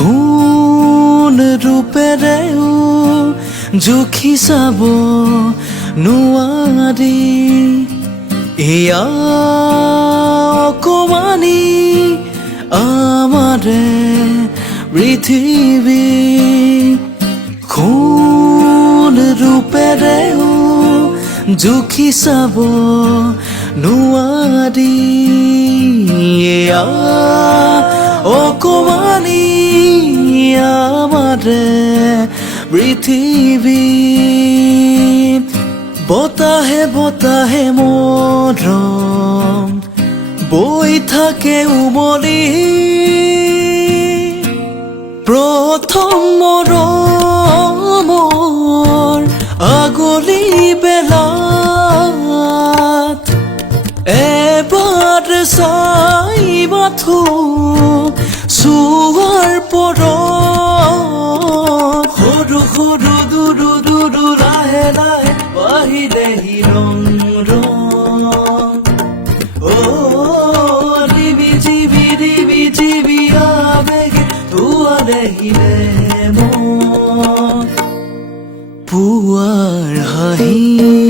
কোন ৰূপেৰেও জুখি চাব নোৱাৰি এয়া অকমানি আমাৰে পৃথিৱী কোন ৰূপেৰেও জুখি চাব নোৱাৰি এয়া অকমানি আমাৰে পৃথিৱী বতাহে বতাহে মৰম বৈ থাকে উমলি প্ৰথম মৰমৰ আগলি বেলাত এবাৰ চাই মাথো চোৱাৰ পৰত সৰু সৰু দুৰু দুৰু লাহে লাহে বাহিৰেহি ৰং ৰং দিবি জিবি আবেগে দুৱাৰেহিলে মন পুৱাৰ হাঁহি